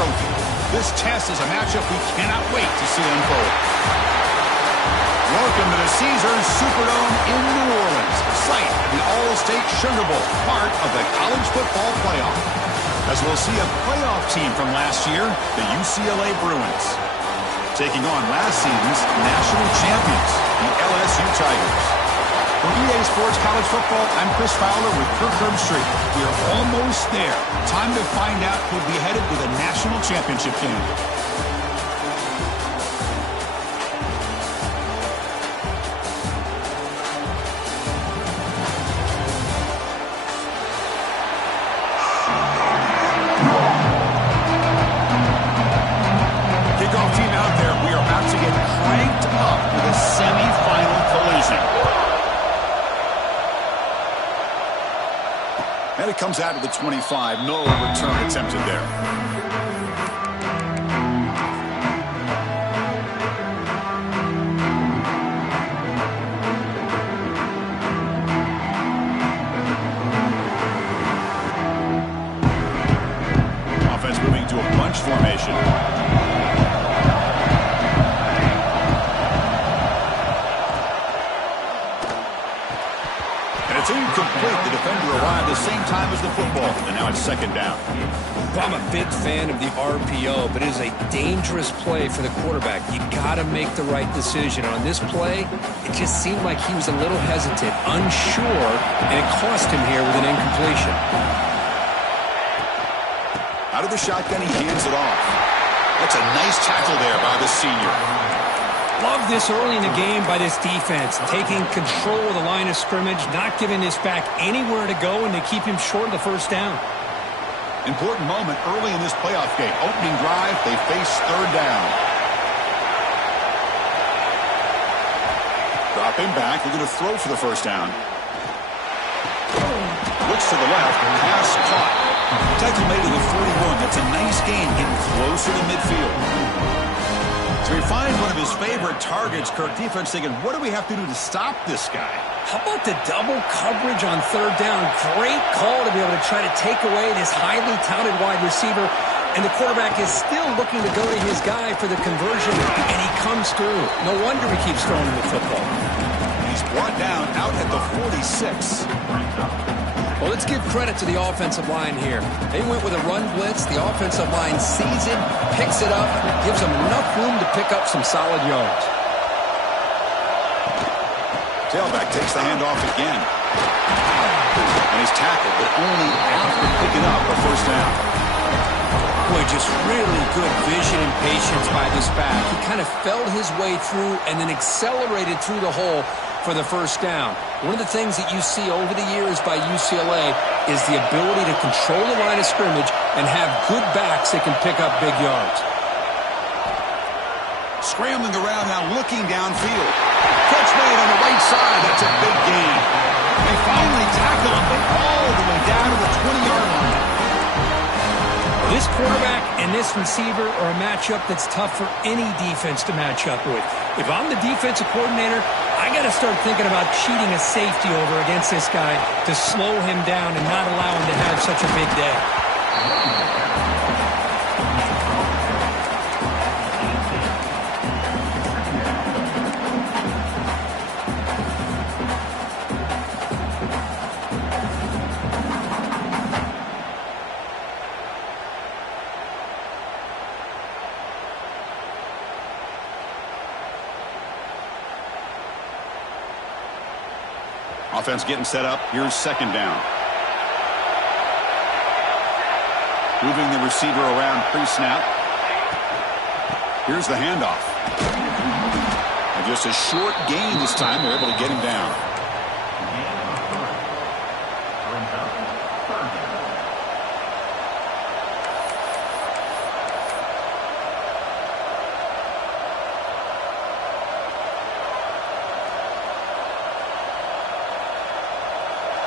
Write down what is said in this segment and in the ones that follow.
trophy. This test is a matchup we cannot wait to see unfold. Welcome to the Caesars Superdome in New Orleans, site of the All-State Sugar Bowl, part of the college football playoff. As we'll see a playoff team from last year, the UCLA Bruins, taking on last season's national champions, the LSU Tigers. For EA Sports College Football, I'm Chris Fowler with Kirk Herbstreit. We are almost there. Time to find out who'll be headed to the national championship game. Kickoff team out there. We are about to get cranked up with a semifinal collision. And it comes out of the 25. No return attempted there. Offense moving to a bunch formation. It's incomplete. The defender arrived the same time as the football, and now it's second down. I'm a big fan of the RPO, but it is a dangerous play for the quarterback. You got to make the right decision. On this play, it just seemed like he was a little hesitant, unsure, and it cost him here with an incompletion. Out of the shotgun, he hands it off. That's a nice tackle there by the senior. Love this early in the game by this defense, taking control of the line of scrimmage, not giving this back anywhere to go, and they keep him short of the first down. Important moment early in this playoff game. Opening drive, they face third down. Drop him back. They're going to throw for the first down. Looks to the left. Pass caught. Tackle made to the 41. That's a nice gain, getting closer to midfield. So he finds one of his favorite targets. Kirk, defense thinking, what do we have to do to stop this guy? How about the double coverage on third down? Great call to be able to try to take away this highly touted wide receiver. And the quarterback is still looking to go to his guy for the conversion, and he comes through. No wonder he keeps throwing the football. He's brought down out at the 46. Well, let's give credit to the offensive line here. They went with a run blitz. The offensive line sees it, picks it up, gives them enough room to pick up some solid yards. Tailback takes the handoff again. And he's tackled, but only after picking up a first down. Boy, just really good vision and patience by this back. He kind of felt his way through and then accelerated through the hole for the first down. One of the things that you see over the years by UCLA is the ability to control the line of scrimmage and have good backs that can pick up big yards. Scrambling around now, looking downfield. Catch made on the right side. That's a big gain. They finally tackle him, but all the way down to the 20-yard line. This quarterback and this receiver are a matchup that's tough for any defense to match up with. If I'm the defensive coordinator, I got to start thinking about cheating a safety over against this guy to slow him down and not allow him to have such a big day. Offense getting set up. Here's second down. Moving the receiver around pre-snap. Here's the handoff. And just a short gain this time. They're able to get him down.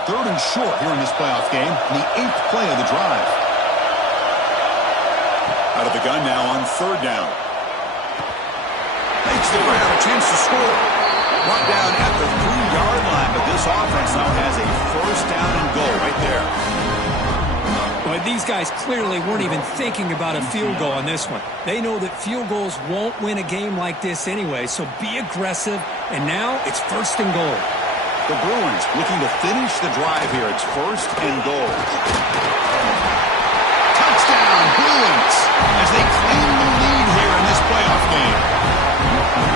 Third and short here in this playoff game. The 8th play of the drive. Out of the gun now on third down. Makes the grab, a chance to score. Brought down at the 3-yard line, but this offense now has a first down and goal right there. Well, These guys clearly weren't even thinking about a field goal on this one. They know that field goals won't win a game like this anyway, so be aggressive, and now it's 1st and goal. The Bruins looking to finish the drive here. It's 1st and goal. Touchdown, Bruins, as they claim the lead here in this playoff game.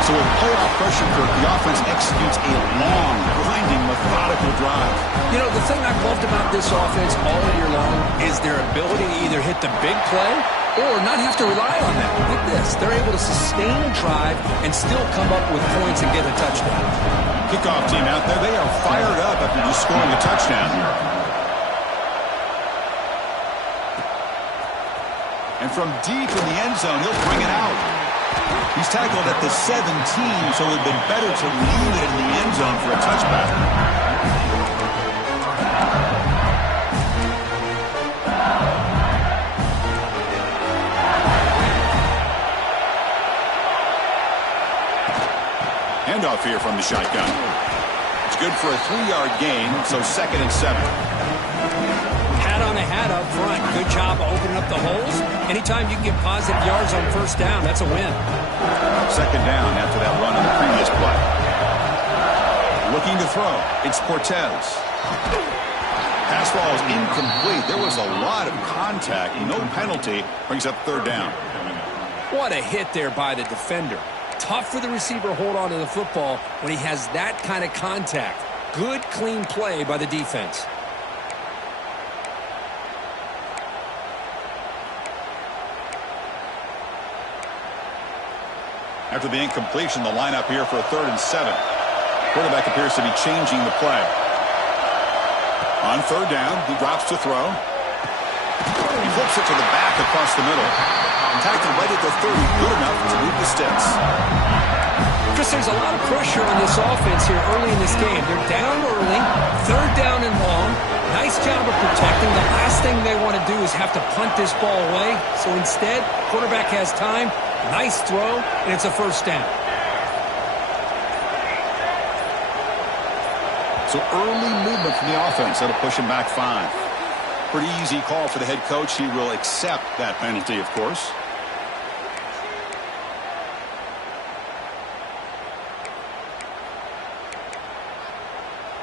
So with playoff pressure, Kirk, the offense executes a long, grinding, methodical drive. You know, the thing I've loved about this offense all year long is their ability to either hit the big play or not have to rely on that. Like this, they're able to sustain a drive and still come up with points and get a touchdown. Kickoff team out there, they are fired up after just scoring a touchdown. And from deep in the end zone, he'll bring it out. He's tackled at the 17, so it would have been better to leave it in the end zone for a touchback. Handoff here from the shotgun. It's good for a 3-yard gain, so 2nd and 7. Hat on a hat up front. Good job opening up the holes. Anytime you can get positive yards on 1st down, that's a win. 2nd down after that run on the previous play. Looking to throw. It's Cortez. Pass ball is incomplete. There was a lot of contact. No penalty. Brings up 3rd down. What a hit there by the defender. Tough for the receiver to hold on to the football when he has that kind of contact. Good, clean play by the defense. After the incompletion, the lineup here for a 3rd and 7. Quarterback appears to be changing the play. On 3rd down, he drops to throw. He flips it to the back across the middle. Tackled right at the 30, good enough to move the sticks. Chris, there's a lot of pressure on this offense here early in this game. They're down early, 3rd down and long. Nice job of protecting. The last thing they want to do is have to punt this ball away. So instead, quarterback has time. Nice throw, and it's a 1st down. So early movement from the offense. That'll push him back 5. Pretty easy call for the head coach. He will accept that penalty, of course.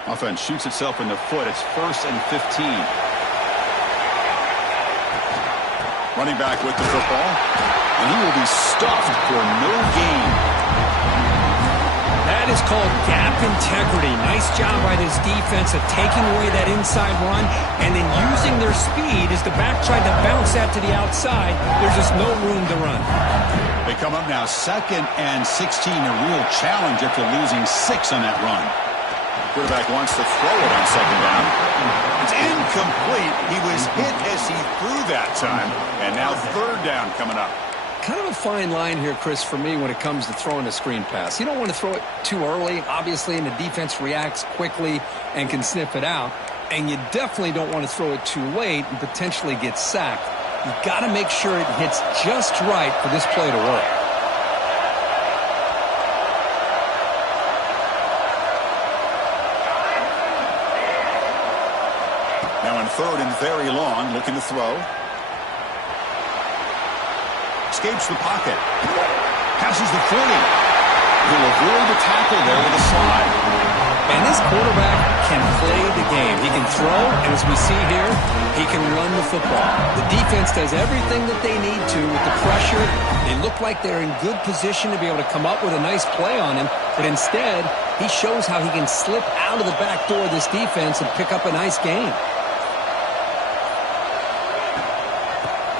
Offense shoots itself in the foot. It's 1st and 15. Running back with the football. And he will be stuffed for no gain. That is called gap integrity. Nice job by this defense of taking away that inside run and then using their speed as the back tried to bounce that to the outside. There's just no room to run. They come up now 2nd and 16. A real challenge after losing 6 on that run. Quarterback wants to throw it on 2nd down. It's incomplete. He was hit as he threw that time. And now 3rd down coming up. Kind of a fine line here, Chris, for me when it comes to throwing a screen pass. You don't want to throw it too early, obviously, and the defense reacts quickly and can sniff it out. And you definitely don't want to throw it too late and potentially get sacked. You've got to make sure it hits just right for this play to work. Now on 3rd and very long, looking to throw. Escapes the pocket. Passes the 40. He'll avoid the tackle there with a slide. And this quarterback can play the game. He can throw, and as we see here, he can run the football. The defense does everything that they need to with the pressure. They look like they're in good position to be able to come up with a nice play on him, but instead, he shows how he can slip out of the back door of this defense and pick up a nice gain.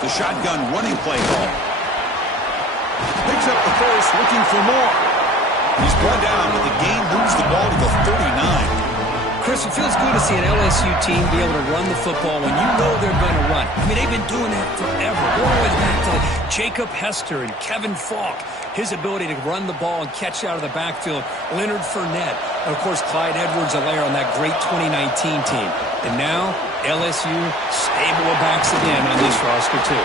The shotgun running play call. Picks up the first, looking for more. He's brought down, but the game moves the ball to the 39. Chris, it feels good to see an LSU team be able to run the football when you know they're going to run. I mean, they've been doing that forever. Going all the way back to Jacob Hester and Kevin Falk. His ability to run the ball and catch out of the backfield. Leonard Fournette. And, of course, Clyde Edwards-Helaire on that great 2019 team. And now, LSU stable of backs again on this roster, too.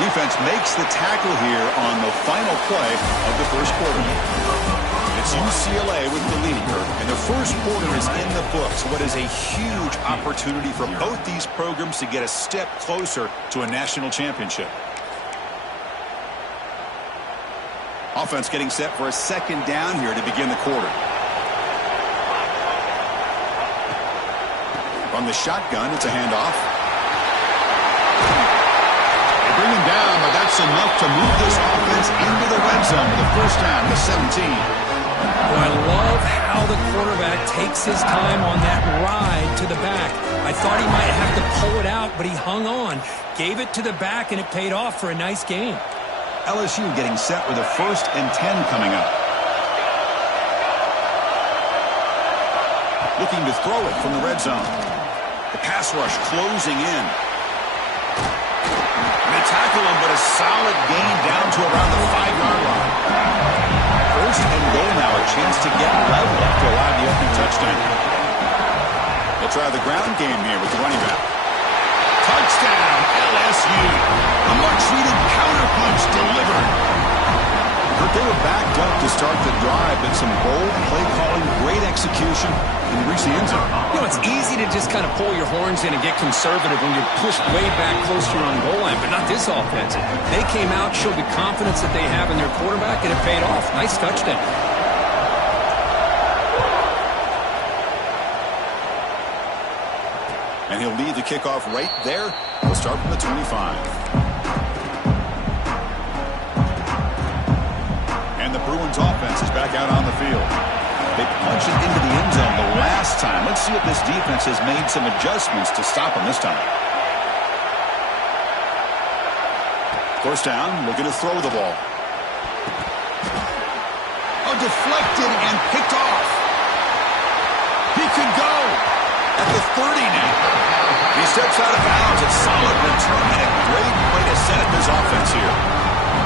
Defense makes the tackle here on the final play of the first quarter. It's UCLA with the lead, and the first quarter is in the books. What is a huge opportunity for both these programs to get a step closer to a national championship. Offense getting set for a second down here to begin the quarter. From the shotgun, it's a handoff. They bring him down, but that's enough to move this offense into the red zone with a first down to 17. Well, I love how the quarterback takes his time on that ride to the back. I thought he might have to pull it out, but he hung on, gave it to the back, and it paid off for a nice game. LSU getting set with a 1st and 10 coming up. Looking to throw it from the red zone. The pass rush closing in. And they tackle him, but a solid gain down to around the 5-yard line. 1st and goal now, a chance to get level after allowing the opening touchdown. They'll try the ground game here with the running back. Touchdown, LSU. A much-needed counterpunch delivered. They were backed up to start the drive, but some bold play calling, great execution, and they reached the end zone. You know, it's easy to just kind of pull your horns in and get conservative when you're pushed way back close to your own goal line, but not this offense. They came out, showed the confidence that they have in their quarterback, and it paid off. Nice touchdown. And he'll lead the kickoff right there. We'll start from the 25. And the Bruins offense is back out on the field. They punched it into the end zone the last time. Let's see if this defense has made some adjustments to stop them this time. First down, looking to throw the ball. Oh, deflected and picked off. He could go at the 30 now. He steps out of bounds. A solid return and a great way to set up his offense here.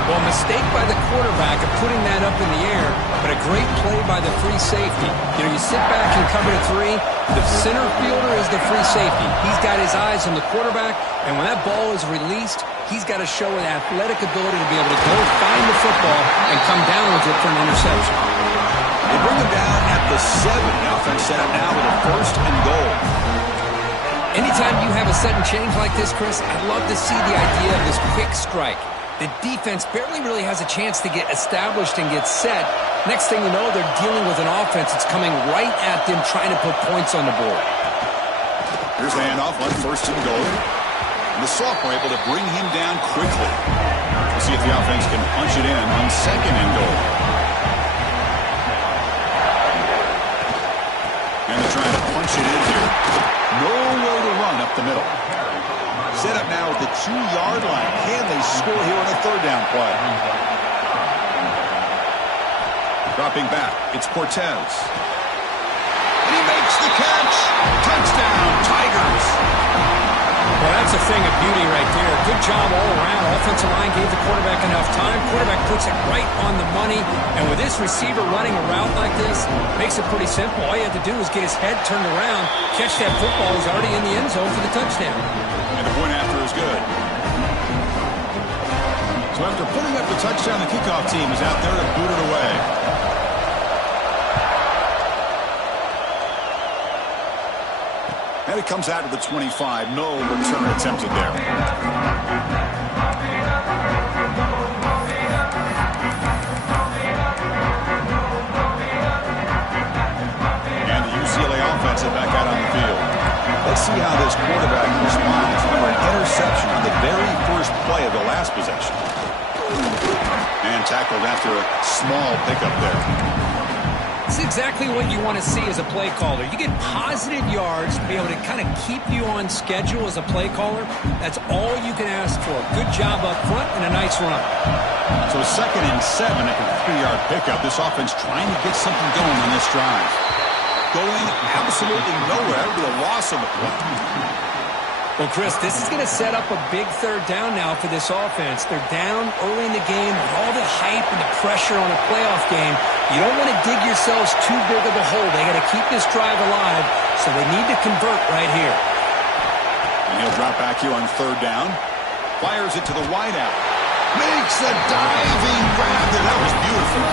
Well, mistake by the quarterback of putting that up in the air, but a great play by the free safety. You know, you sit back and cover to 3. The center fielder is the free safety. He's got his eyes on the quarterback, and when that ball is released, he's got to show an athletic ability to be able to go find the football and come down with it for an interception. They bring him down at the 7. The offense set up now with a 1st and goal. Anytime you have a sudden change like this, Chris, I'd love to see the idea of this quick strike. The defense barely really has a chance to get established and get set. Next thing you know, they're dealing with an offense that's coming right at them, trying to put points on the board. Here's the handoff on 1st and goal. And the sophomore able to bring him down quickly. We'll see if the offense can punch it in on 2nd and goal. And they're trying to punch it in here. Nowhere to run up the middle. Set up now at the 2-yard line. Can they score here on a 3rd down play? Dropping back, it's Cortez. And he makes the catch. Touchdown, Tigers. Well, that's a thing of beauty right there. Good job all around. Offensive line gave the quarterback enough time. Quarterback puts it right on the money. And with this receiver running a route like this, makes it pretty simple. All you have to do is get his head turned around, catch that football. He's already in the end zone for the touchdown. And the point after is good. So after putting up the touchdown, the kickoff team is out there to boot it away. And it comes out to the 25. No return attempted there. And the UCLA offense is back out on the field. Let's see how this quarterback responds. Remember, an interception on the very first play of the last possession. And tackled after a small pickup there. It's exactly what you want to see as a play caller. You get positive yards to be able to kind of keep you on schedule as a play caller. That's all you can ask for. Good job up front and a nice run. So a 2nd and 7 at the 3-yard pickup. This offense trying to get something going on this drive. Going absolutely nowhere. That would be a loss of the play. Well, Chris, this is going to set up a big 3rd down now for this offense. They're down early in the game with all the hype and the pressure on a playoff game. You don't want to dig yourselves too big of a hole. They got to keep this drive alive, so they need to convert right here. And he'll drop back here on 3rd down. Fires it to the wideout. Makes a diving grab there. That was beautiful.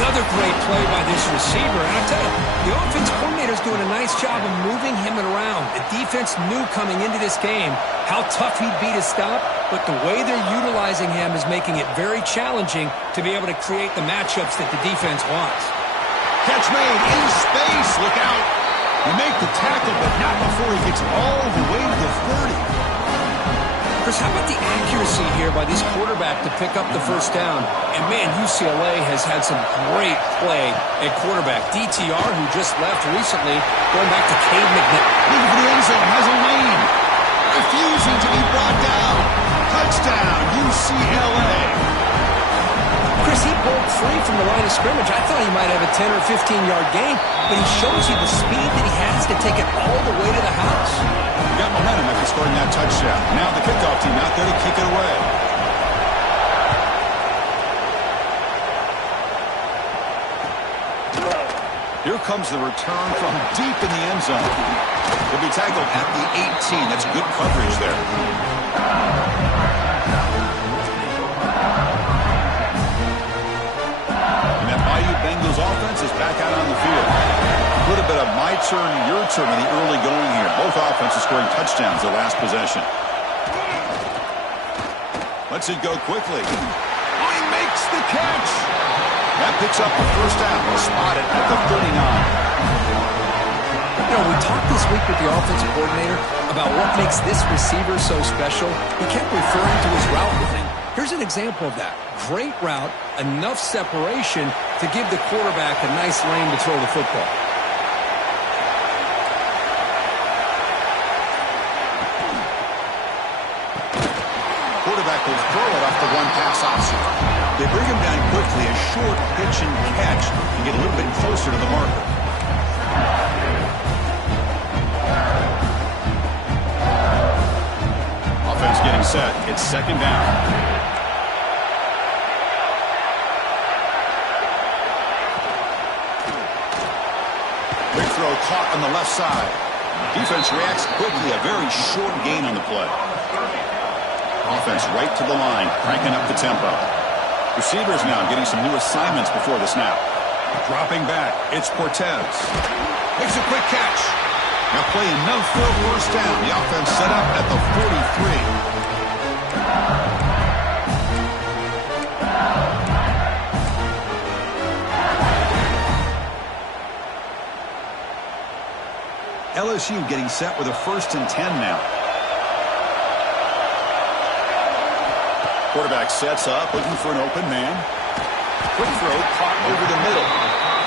Another great play by this receiver. And I tell you, the offense coordinator's doing a nice job of moving him around. The defense knew coming into this game how tough he'd be to stop, but the way they're utilizing him is making it very challenging to be able to create the matchups that the defense wants. Catch made in space. Look out. You make the tackle, but not before he gets all the way to the 30. Chris, how about the accuracy here by this quarterback to pick up the first down? And, man, UCLA has had some great play at quarterback. DTR, who just left recently, going back to Cade McNabb. Looking for the end zone, has a lane. Refusing to be brought down. Touchdown, UCLA. Chris, he broke free from the line of scrimmage. I thought he might have a 10 or 15-yard gain, but he shows you the speed that he has to take it all the way to the house. He got momentum after scoring that touchdown. Now the kickoff team out there to kick it away. Here comes the return from deep in the end zone. He'll be tackled at the 18. That's good coverage there. Bengals offense is back out on the field. A little bit of my turn, your turn in the early going here. Both offenses scoring touchdowns their last possession. Lets it go quickly. Oh, he makes the catch. That picks up the first down. Spotted at the 39. You know, we talked this week with the offensive coordinator about what makes this receiver so special. He kept referring to his route running. Here's an example of that. Great route, enough separation to give the quarterback a nice lane to throw the football. Quarterback will throw it off the one-pass option. They bring him down quickly, a short pitch and catch to get a little bit closer to the marker. Offense getting set. It's second down. Big throw caught on the left side. Defense reacts quickly. A very short gain on the play. Offense right to the line, cranking up the tempo. Receivers now getting some new assignments before the snap. Dropping back, it's Cortez. Makes a quick catch. Now play enough for a first down. The offense set up at the 43. LSU getting set with a 1st and 10 now. Quarterback sets up, looking for an open man. Quick throw, caught over the middle.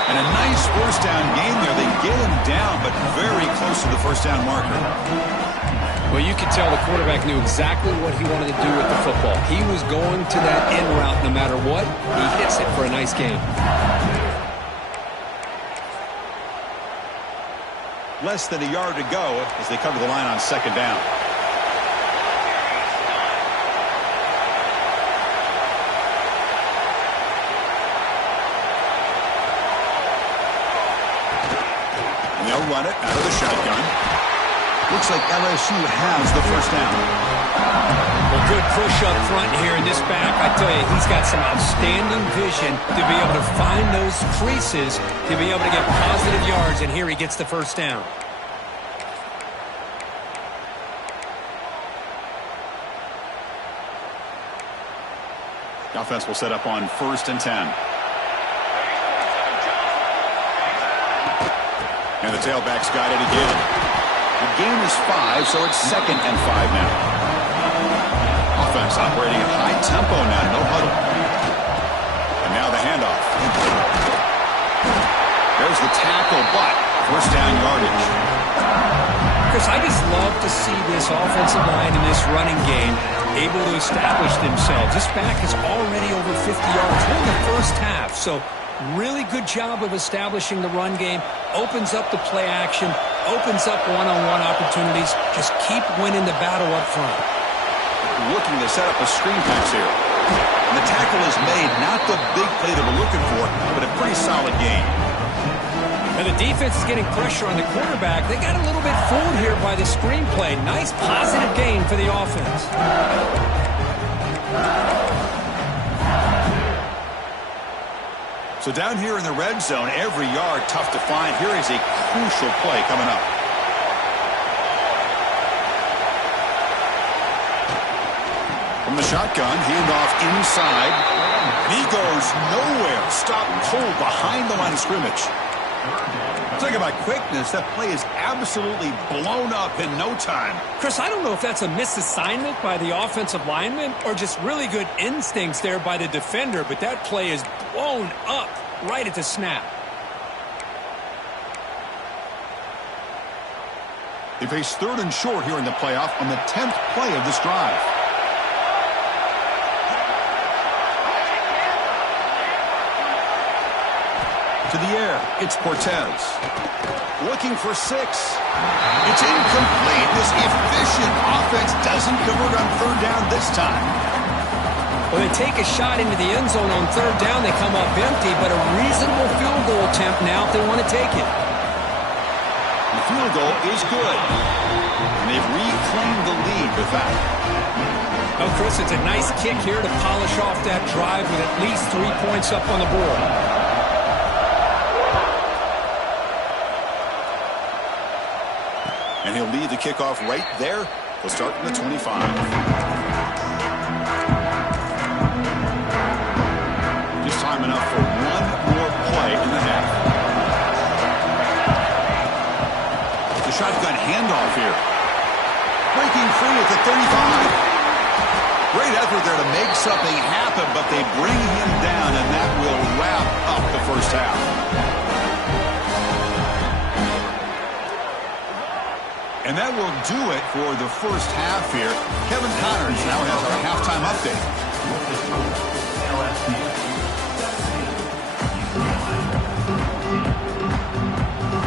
And a nice first down gain there. They get him down, but very close to the first down marker. Well, you could tell the quarterback knew exactly what he wanted to do with the football. He was going to that end route no matter what. He hits it for a nice gain. Less than a yard to go as they cover the line on second down. And they'll run it out of the shotgun. Looks like LSU has the first down. Well, good push up front here in this back. I tell you, he's got some outstanding vision to be able to find those creases, to be able to get positive yards, and here he gets the first down. The offense will set up on 1st and 10. And the tailback's got it again. The gain is 5, so it's 2nd and 5 now. Offense operating at high tempo now, no huddle. And now the handoff. There's the tackle, but first down yardage. Chris, I just love to see this offensive line in this running game able to establish themselves. This back is already over 50 yards. We're in the first half, so really good job of establishing the run game. Opens up the play action, opens up one-on-one opportunities. Just keep winning the battle up front. Looking to set up a screen pass here. And the tackle is made. Not the big play that we're looking for, but a pretty solid game. And the defense is getting pressure on the quarterback. They got a little bit fooled here by the screen play. Nice positive gain for the offense. So down here in the red zone, every yard tough to find. Here is a crucial play coming up. From the shotgun, handoff inside. And he goes nowhere. Stopped cold behind the line of scrimmage. Talk about quickness. That play is absolutely blown up in no time. Chris, I don't know if that's a misassignment by the offensive lineman or just really good instincts there by the defender, but that play is blown up right at the snap. They face 3rd and short here in the playoff on the 10th play of this drive. To the air, it's Cortez. Looking for 6. It's incomplete. This efficient offense doesn't convert on 3rd down this time. Well, they take a shot into the end zone on 3rd down. They come up empty, but a reasonable field goal attempt now if they want to take it. The field goal is good. And they've reclaimed the lead with that. Oh, Chris, it's a nice kick here to polish off that drive with at least 3 points up on the board. And he'll lead the kickoff right there. He'll start from the 25. Just time enough for one more play in the half. The shotgun handoff here. Breaking free at the 35. Great effort there to make something happen, but they bring him down, and that will wrap up the first half. And that will do it for the first half here. Kevin Connors now has our halftime update.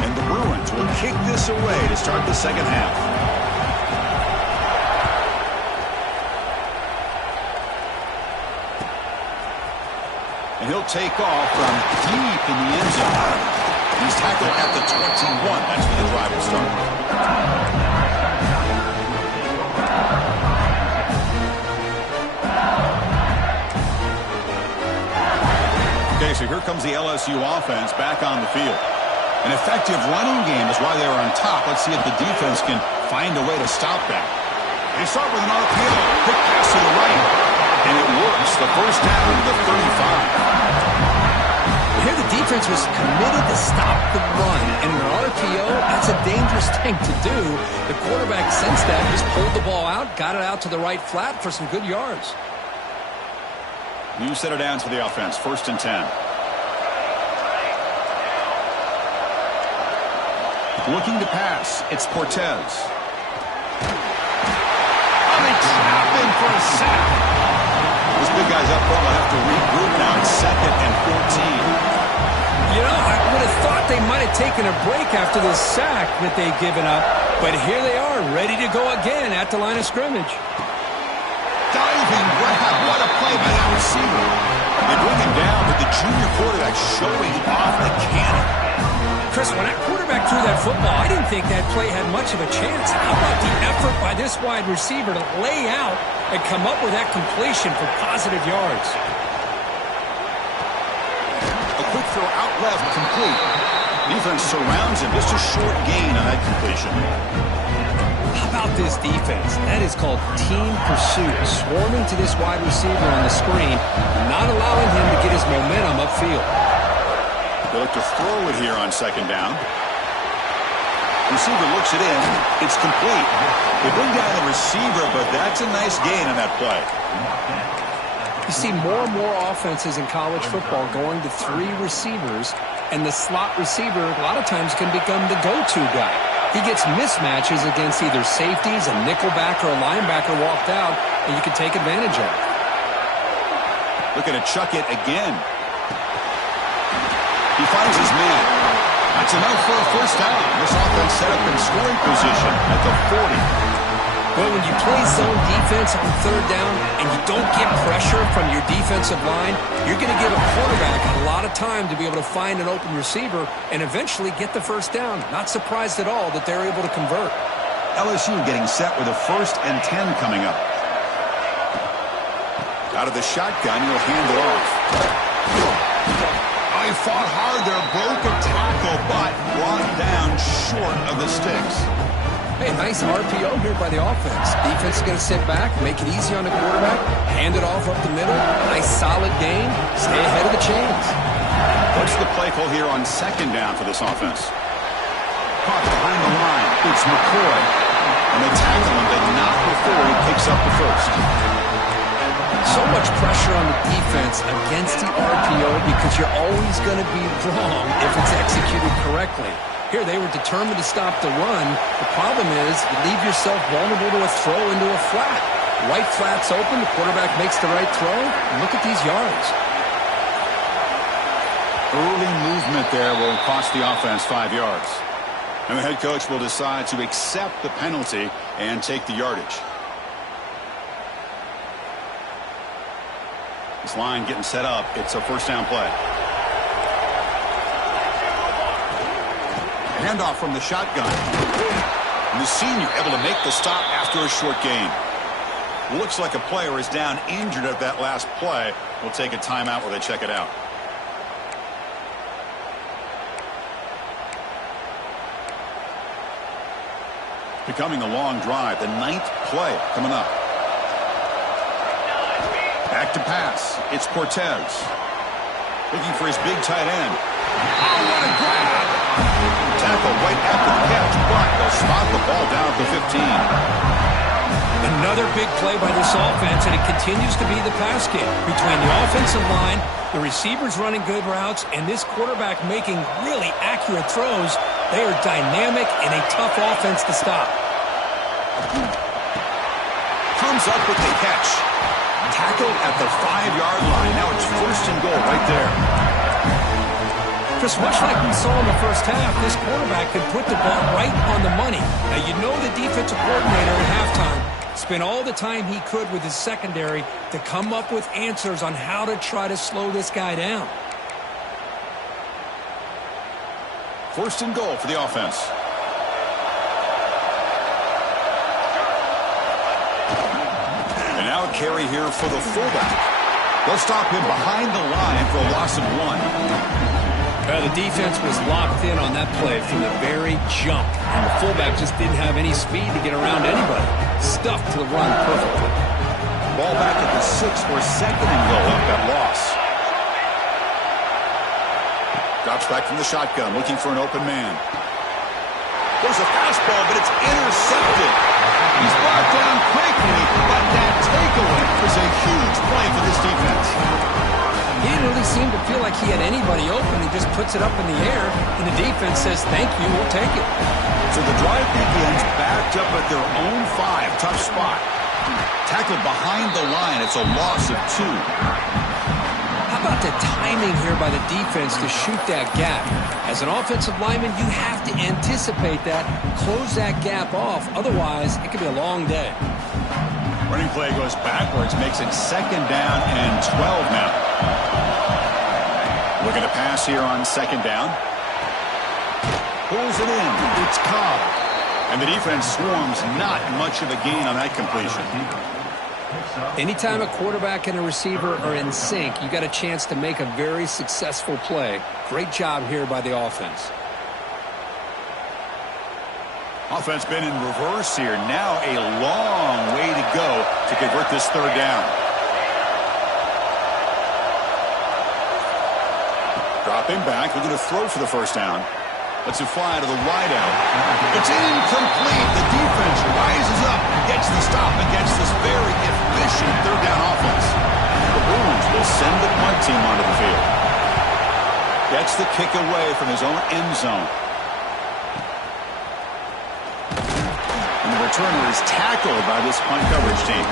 And the Bruins will kick this away to start the second half. And he'll take off from deep in the end zone. He's tackled at the 21. That's where the drive will start. Okay, so here comes the LSU offense back on the field. An effective running game is why they're on top. Let's see if the defense can find a way to stop that. They start with an RPO. Quick pass to the right. And it works. The first down to the 35. Here the defense was committed to stop the run. And an RPO, that's a dangerous thing to do. The quarterback sensed that, just pulled the ball out, got it out to the right flat for some good yards. New set of downs for the offense. 1st and 10. Looking to pass. It's Cortez. Oh, they trap him for a sack. This big guy's up front. Will have to regroup now. It's 2nd and 14. You know, I would have thought they might have taken a break after this sack that they've given up. But here they are, ready to go again at the line of scrimmage. Diving grab. What a play by that receiver. They bring him down, but the junior quarterback showing off the cannon. Chris, when that quarterback threw that football, I didn't think that play had much of a chance. How about the effort by this wide receiver to lay out and come up with that completion for positive yards? A quick throw out left, complete. Defense surrounds him. Just a short gain on that completion. How about this defense? That is called team pursuit. Swarming to this wide receiver on the screen, not allowing him to get his momentum upfield. They look to throw it here on 2nd down. Receiver looks it in. It's complete. They bring down the receiver, but that's a nice gain on that play. You see more and more offenses in college football going to 3 receivers, and the slot receiver a lot of times can become the go-to guy. He gets mismatches against either safeties, a nickelback, or a linebacker walked out, and you can take advantage of it. Looking to chuck it again. He finds his man. That's enough for a first down. This offense set up in scoring position at the 40. Well, when you play zone defense on 3rd down and you don't get pressure from your defensive line, you're going to give a quarterback a lot of time to be able to find an open receiver and eventually get the first down. Not surprised at all that they're able to convert. LSU getting set with a 1st and 10 coming up. Out of the shotgun, he'll hand it off. Oh, They fought hard there, broke a tackle, but brought down short of the sticks. Hey, nice RPO here by the offense. Defense is going to sit back, make it easy on the quarterback, hand it off up the middle. Nice solid gain. Stay ahead of the chains. What's the play call here on second down for this offense? Caught behind the line. It's McCoy. And they tackle him, but not before he picks up the first. So much pressure on the defense against the RPO because you're always going to be wrong if it's executed correctly. Here, they were determined to stop the run. The problem is you leave yourself vulnerable to a throw into a flat. Right flat's open. The quarterback makes the right throw. And look at these yards. Early movement there will cost the offense 5 yards. And the head coach will decide to accept the penalty and take the yardage. This line getting set up. It's a first down play. Handoff from the shotgun. And the senior able to make the stop after a short gain. Looks like a player is down injured at that last play. We'll take a timeout while they check it out. Becoming a long drive. The 9th play coming up. Back to pass. It's Cortez. Looking for his big tight end. Oh, what a grab! Tackle right after the catch, but they'll spot the ball down at the 15. Another big play by this offense, and it continues to be the pass game. Between the offensive line, the receivers running good routes, and this quarterback making really accurate throws, they are dynamic and a tough offense to stop. Comes up with the catch. Tackled at the 5-yard line. Now it's first and goal right there. Chris, much like we saw in the first half, this quarterback can put the ball right on the money. Now, you know the defensive coordinator at halftime spent all the time he could with his secondary to come up with answers on how to try to slow this guy down. First and goal for the offense. And now a carry here for the fullback. They'll stop him behind the line for a loss of 1. The defense was locked in on that play from the very jump, and the fullback just didn't have any speed to get around anybody. Stuffed to the run perfectly. Ball back at the 6 for second and goal up that loss. Drops back from the shotgun, looking for an open man. There's a fastball, but it's intercepted. He's brought down quickly, but that takeaway is a huge play for this defense. He didn't really seem to feel like he had anybody open. He just puts it up in the air, and the defense says, thank you, we'll take it. So the drive begins backed up at their own 5. Tough spot. Tackled behind the line. It's a loss of 2. How about the timing here by the defense to shoot that gap? As an offensive lineman, you have to anticipate that, close that gap off. Otherwise, it could be a long day. Running play goes backwards, makes it second down and 12 now. Looking to pass here on second down. Pulls it in. It's Cobb. And the defense swarms, not much of a gain on that completion. Anytime a quarterback and a receiver are in sync, you got a chance to make a very successful play. Great job here by the offense. Offense been in reverse here. Now a long way to go to convert this third down. Dropping back, looking to throw for the first down. Lets it fly to the wide out. It's incomplete. The defense rises up and gets the stop against this very efficient third down offense. The Bruins will send the punt team onto the field. Gets the kick away from his own end zone. And the returner is tackled by this punt coverage team.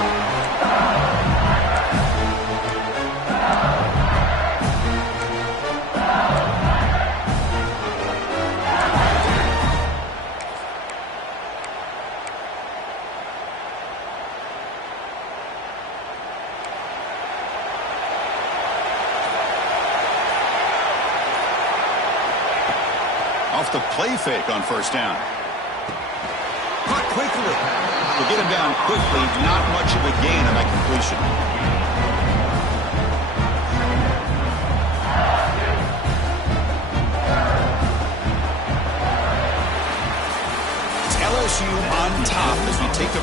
Off the play fake on first down. Caught quickly. To get him down quickly, not much of a gain on that completion.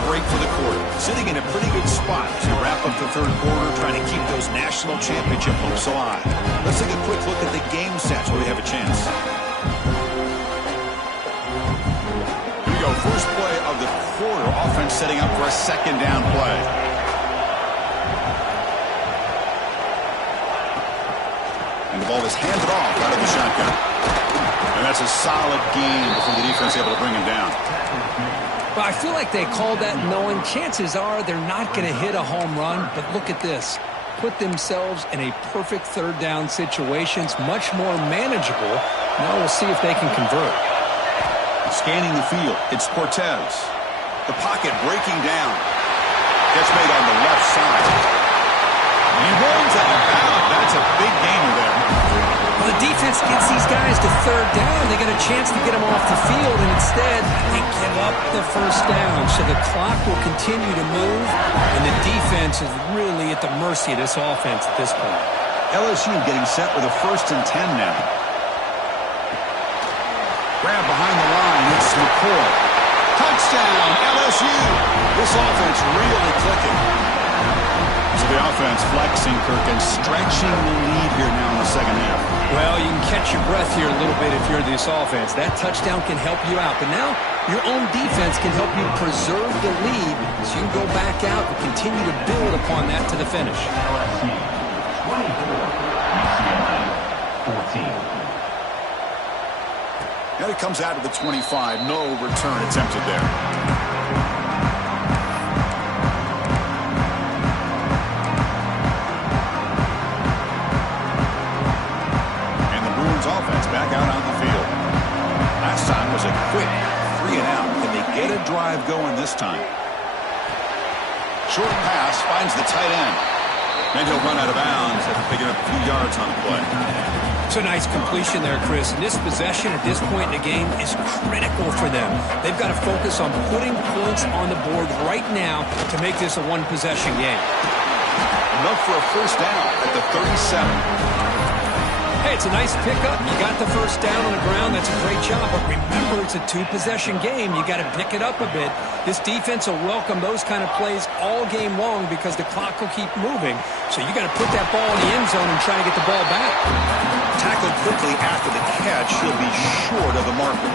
break for the quarter. Sitting in a pretty good spot to wrap up the third quarter, trying to keep those national championship hopes alive. Let's take a quick look at the game stats where we have a chance. Here we go. First play of the quarter. Offense setting up for a second down play. And the ball is handed off out of the shotgun. And that's a solid gain before the defense able to bring him down. Well, I feel like they called that knowing chances are they're not going to hit a home run. But look at this. Put themselves in a perfect third down situation. It's much more manageable. Now we'll see if they can convert. Scanning the field, it's Cortez. The pocket breaking down. Gets made on the left side. He runs out of bounds. That's a big gainer there. Well, the defense gets these guys to third down. They get a chance to get them off the field, and instead they give up the first down. So the clock will continue to move, and the defense is really at the mercy of this offense at this point. LSU getting set with a 1st and 10 now. Grab behind the line. It's McCoy. Touchdown, LSU. This offense really clicking. So the offense flexing, Kirk, and stretching the lead here now in the second half. Well, you can catch your breath here a little bit if you're this offense. That touchdown can help you out. But now your own defense can help you preserve the lead so you can go back out and continue to build upon that to the finish. LSU 24, UCLA 14. And it comes out of the 25. No return attempted there. Offense back out on the field. Last time was a quick 3 and out. Can they get a drive going this time? Short pass finds the tight end. And he'll run out of bounds after picking up a few yards on the play. It's a nice completion there, Chris. And this possession at this point in the game is critical for them. They've got to focus on putting points on the board right now to make this a one-possession game. Enough for a first down at the 37. Hey, it's a nice pickup. You got the first down on the ground. That's a great job. But remember, it's a two-possession game. You got to pick it up a bit. This defense will welcome those kind of plays all game long because the clock will keep moving. So you got to put that ball in the end zone and try to get the ball back. Tackled quickly after the catch. He'll be short of the marker.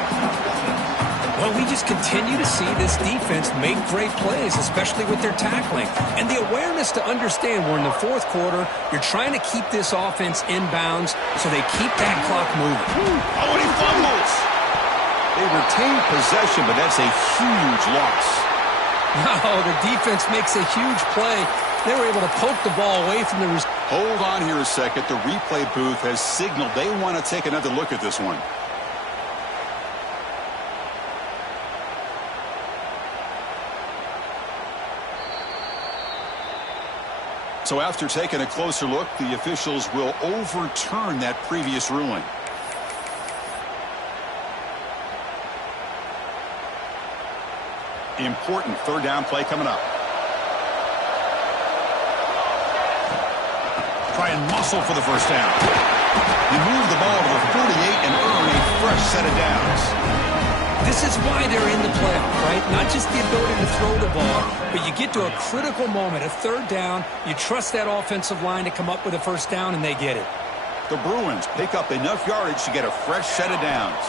Well, we just continue to see this defense make great plays, especially with their tackling. And the awareness to understand we're in the fourth quarter, you're trying to keep this offense in bounds so they keep that clock moving. Oh, and he fumbles. They retain possession, but that's a huge loss. No, the defense makes a huge play. They were able to poke the ball away from the receiver. Hold on here a second. The replay booth has signaled they want to take another look at this one. So after taking a closer look, the officials will overturn that previous ruling. Important third down play coming up. Try and muscle for the first down. You move the ball to the 48 and earn a fresh set of downs. This is why they're in the playoff, right? Not just the ability to throw the ball, but you get to a critical moment, a third down, you trust that offensive line to come up with a first down, and they get it. The Bruins pick up enough yardage to get a fresh set of downs.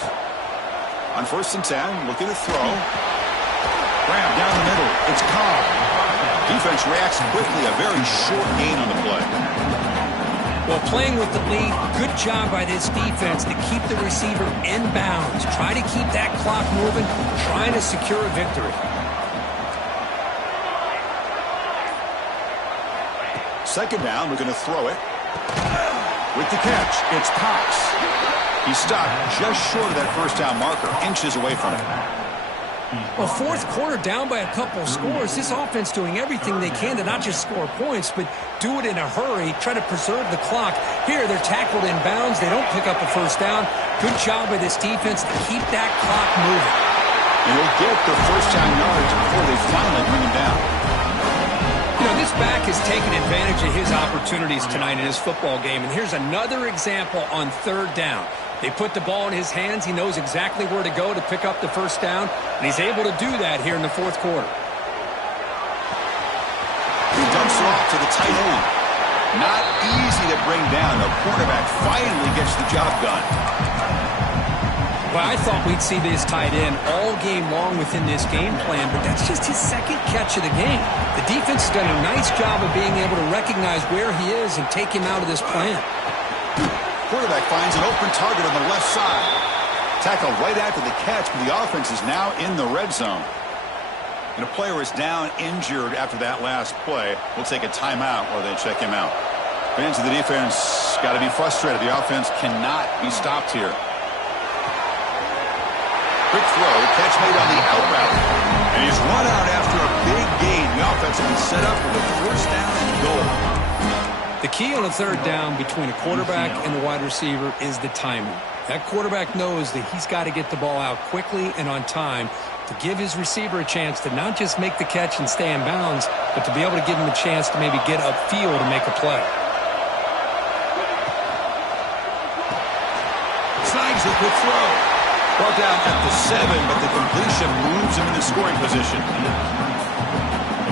On 1st and 10, looking to throw. Grab down the middle. It's Cobb. Defense reacts quickly, a very short gain on the play. Well, playing with the lead, good job by this defense to keep the receiver in bounds. Try to keep that clock moving, trying to secure a victory. Second down, we're going to throw it. With the catch, it's Cox. He stopped just short of that first down marker, inches away from it. Well, fourth quarter down by a couple scores. This offense doing everything they can to not just score points, but do it in a hurry, try to preserve the clock. Here, they're tackled in bounds. They don't pick up a first down. Good job by this defense to keep that clock moving. And he'll get the first down yards before they finally bring him down. You know, this back has taken advantage of his opportunities tonight in his football game. And here's another example on third down. They put the ball in his hands. He knows exactly where to go to pick up the first down, and he's able to do that here in the fourth quarter. off to the tight end. Not easy to bring down. The quarterback finally gets the job done. Well, I thought we'd see this tight end all game long within this game plan, but that's just his second catch of the game. The defense has done a nice job of being able to recognize where he is and take him out of this plan. Quarterback finds an open target on the left side. Tackle right after the catch, but the offense is now in the red zone. And a player is down injured after that last play. We'll take a timeout while they check him out. Fans of the defense got to be frustrated. The offense cannot be stopped here. Quick throw, catch made on the out route. And he's run out after a big gain. The offense will be set up with a first down and goal. The key on a third down between a quarterback and the wide receiver is the timing. That quarterback knows that he's got to get the ball out quickly and on time to give his receiver a chance to not just make the catch and stay in bounds, but to be able to give him a chance to maybe get upfield and make a play. Snides the quick throw. Brought down at the 7, but the completion moves him into scoring position.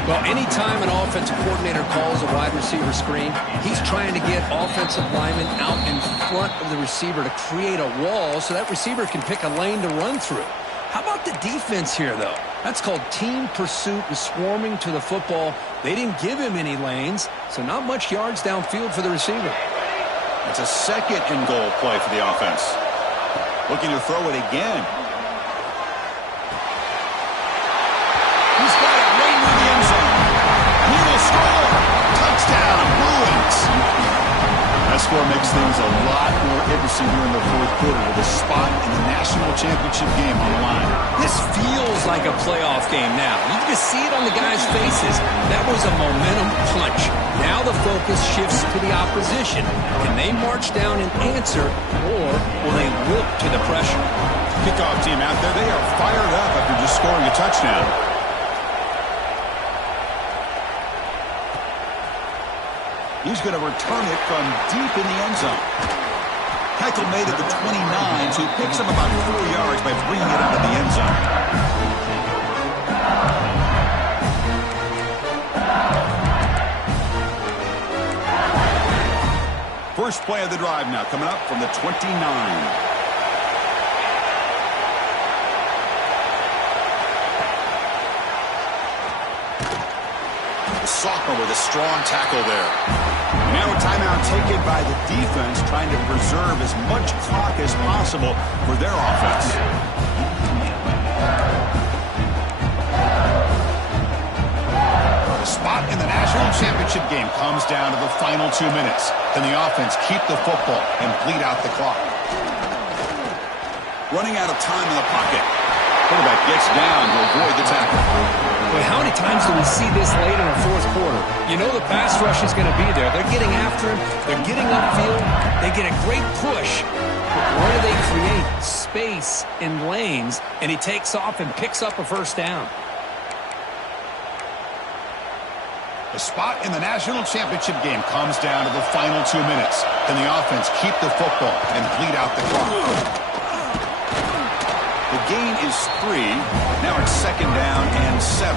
Well, anytime an offensive coordinator calls a wide receiver screen, he's trying to get offensive linemen out in front of the receiver to create a wall so that receiver can pick a lane to run through. How about the defense here, though? That's called team pursuit and swarming to the football. They didn't give him any lanes, so not much yards downfield for the receiver. It's a second and goal play for the offense. Looking to throw it again. He's got it right near the end zone. And he will score. Touchdown, Bruins. That score makes things a lot more interesting here in the fourth quarter with a spot in the national championship game on the line. This feels like a playoff game now. You can see it on the guys' faces. That was a momentum punch. Now the focus shifts to the opposition. Can they march down and answer, or will they wilt to the pressure? Kickoff team out there, they are fired up after just scoring a touchdown. He's going to return it from deep in the end zone. Tackle made at the 29, so he picks up about 4 yards by bringing it out of the end zone. First play of the drive now, coming up from the 29. Sophomore with a strong tackle there. Now a timeout taken by the defense, trying to preserve as much clock as possible for their offense. The spot in the national championship game comes down to the final 2 minutes. Can the offense keep the football and bleed out the clock? Running out of time in the pocket. Quarterback gets down to avoid the tackle. Boy, how many times do we see this late in the fourth quarter? You know the pass rush is going to be there. They're getting after him. They're getting upfield. They get a great push. But what do they create? Space in lanes, and he takes off and picks up a first down. The spot in the national championship game comes down to the final 2 minutes. Can the offense keep the football and bleed out the clock? The gain is 3. Now it's second down and 7.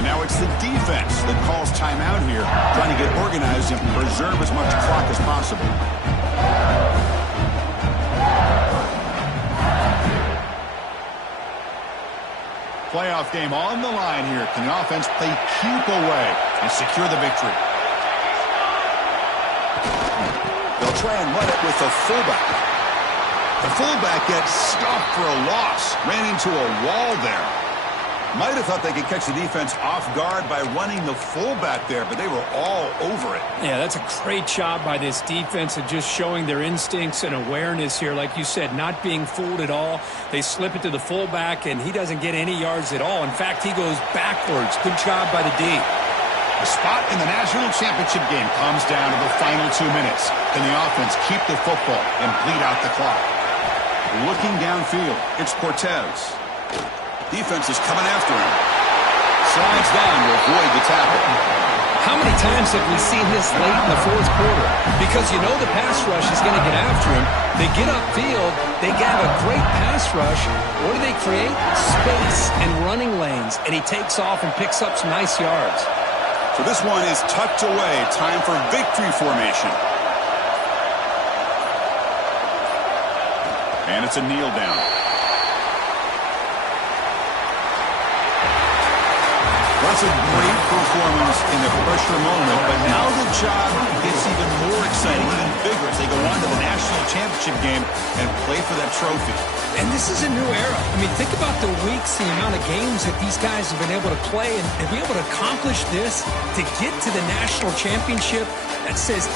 And now it's the defense that calls timeout here, trying to get organized and preserve as much clock as possible. Playoff game on the line here. Can the offense play keep away and secure the victory? They'll try and run it with the fullback. The fullback gets stuffed for a loss. Ran into a wall there. Might have thought they could catch the defense off guard by running the fullback there, but they were all over it. Yeah, that's a great job by this defense of just showing their instincts and awareness here. Like you said, not being fooled at all. They slip it to the fullback, and he doesn't get any yards at all. In fact, he goes backwards. Good job by the D. The spot in the national championship game comes down to the final 2 minutes. Can the offense keep the football and bleed out the clock? Looking downfield, it's Cortez. Defense is coming after him. Slides down to avoid the tackle. How many times have we seen this late in the fourth quarter? Because you know the pass rush is going to get after him. They get upfield. They have a great pass rush. What do they create? Space and running lanes. And he takes off and picks up some nice yards. So this one is tucked away. Time for victory formation. And it's a kneel down. That's a great performance in the pressure moment, but now the job gets even more exciting, even bigger as they go on to the national championship game and play for that trophy. And this is a new era. I mean, think about the weeks, the amount of games that these guys have been able to play and be able to accomplish this, to get to the national championship. That says